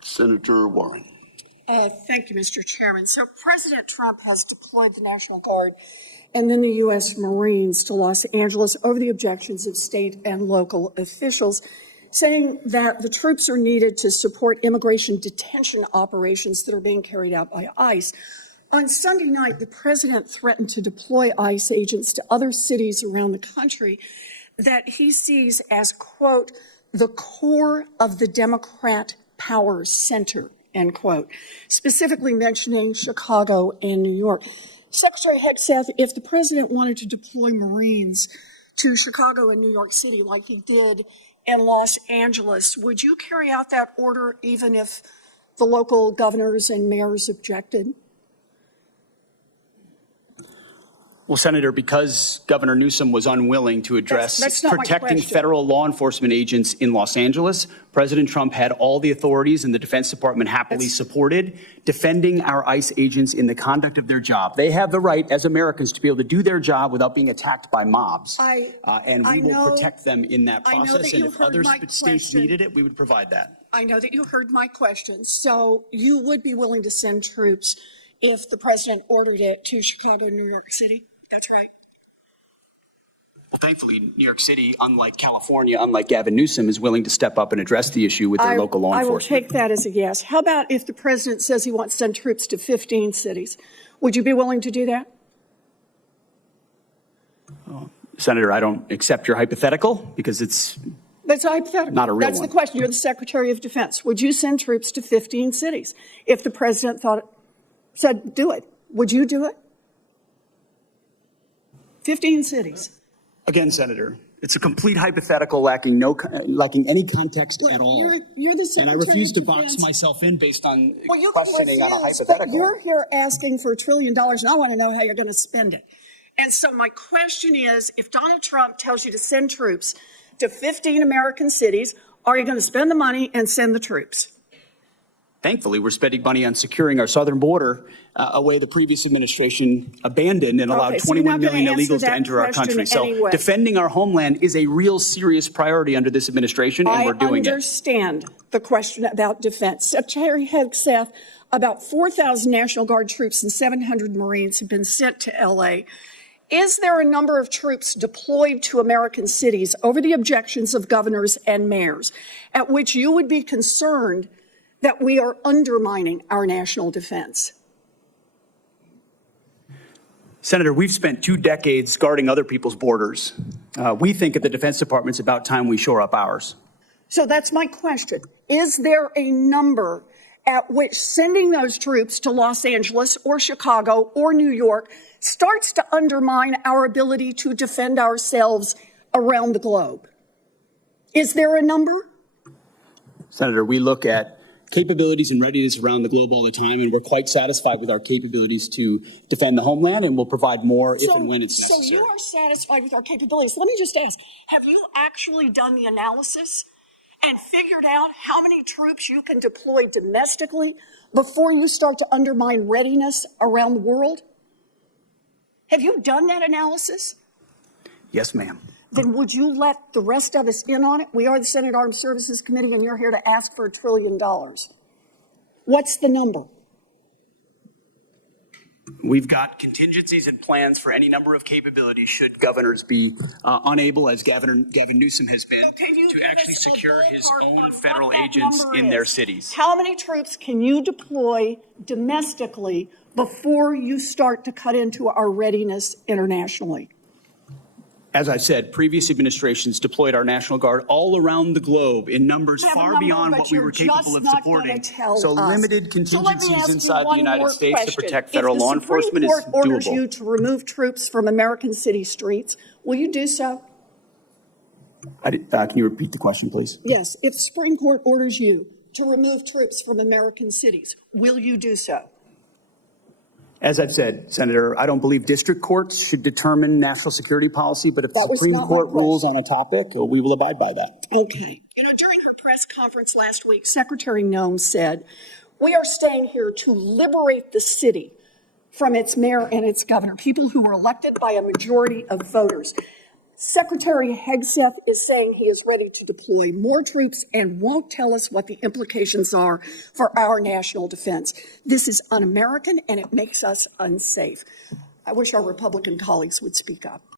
Senator Warren. Thank you, Mr. Chairman. So President Trump has deployed the National Guard and then the U.S. Marines to Los Angeles over the objections of state and local officials, saying that the troops are needed to support immigration detention operations that are being carried out by ICE. On Sunday night, the president threatened to deploy ICE agents to other cities around the country that he sees as, quote, the core of the Democrat power center, end quote, specifically mentioning Chicago and New York. Secretary Hegseth, if the president wanted to deploy Marines to Chicago and New York City like he did in Los Angeles, would you carry out that order even if the local governors and mayors objected? Well, Senator, because Governor Newsom was unwilling to address that's protecting federal law enforcement agents in Los Angeles, President Trump had all the authorities, and the Defense Department happily supported defending our ICE agents in the conduct of their job. They have the right, as Americans, to be able to do their job without being attacked by mobs. And we will protect them in that process. And if other states needed it, we would provide that. I know that you heard my question. So you would be willing to send troops if the president ordered it to Chicago and New York City? That's right. Well, thankfully, New York City, unlike California, unlike Gavin Newsom, is willing to step up and address the issue with their local law enforcement. I will take that as a yes. How about if the president says he wants to send troops to 15 cities? Would you be willing to do that? Senator, I don't accept your hypothetical because that's a hypothetical. Not a real That's one. the question. You're the Secretary of Defense. Would you send troops to 15 cities if the president said do it? Would you do it? 15 cities. Again, Senator, it's a complete hypothetical lacking any context at all. You're the Secretary and I refuse to of Defense. box myself in based on you questioning refuse, on a hypothetical. But you're here asking for $1 trillion, and I want to know how you're going to spend it. And so my question is, if Donald Trump tells you to send troops to 15 American cities, are you going to spend the money and send the troops? Thankfully, we're spending money on securing our southern border, a way the previous administration abandoned and allowed 21 million illegals to enter our country. So defending our homeland is a real serious priority under this administration, and we're doing it. I understand the question about defense. Secretary Hegseth, about 4,000 National Guard troops and 700 Marines have been sent to L.A. Is there a number of troops deployed to American cities over the objections of governors and mayors at which you would be concerned that we are undermining our national defense? Senator, we've spent 2 decades guarding other people's borders. We think at the Defense Department it's about time we shore up ours. So that's my question. Is there a number at which sending those troops to Los Angeles or Chicago or New York starts to undermine our ability to defend ourselves around the globe? Is there a number? Senator, we look at capabilities and readiness around the globe all the time, and we're quite satisfied with our capabilities to defend the homeland, and we'll provide more if and when it's necessary. So you are satisfied with our capabilities. Let me just ask, have you actually done the analysis and figured out how many troops you can deploy domestically before you start to undermine readiness around the world? Have you done that analysis? Yes, ma'am. Then would you let the rest of us in on it? We are the Senate Armed Services Committee, and you're here to ask for $1 trillion. What's the number? We've got contingencies and plans for any number of capabilities should governors be unable, as Gavin Newsom has been, to actually secure his own federal agents in their cities. How many troops can you deploy domestically before you start to cut into our readiness internationally? As I said, previous administrations deployed our National Guard all around the globe in numbers far beyond what we were capable of supporting. So limited contingencies inside the United States to protect federal law enforcement is doable. If the Supreme Court orders you to remove troops from American city streets, will you do so? Can you repeat the question, please? Yes. If the Supreme Court orders you to remove troops from American cities, will you do so? As I've said, Senator, I don't believe district courts should determine national security policy, but if the Supreme Court rules on a topic, we will abide by that. Okay. During her press conference last week, Secretary Noem said, we are staying here to liberate the city from its mayor and its governor, people who were elected by a majority of voters. Secretary Hegseth is saying he is ready to deploy more troops and won't tell us what the implications are for our national defense. This is un-American and it makes us unsafe. I wish our Republican colleagues would speak up.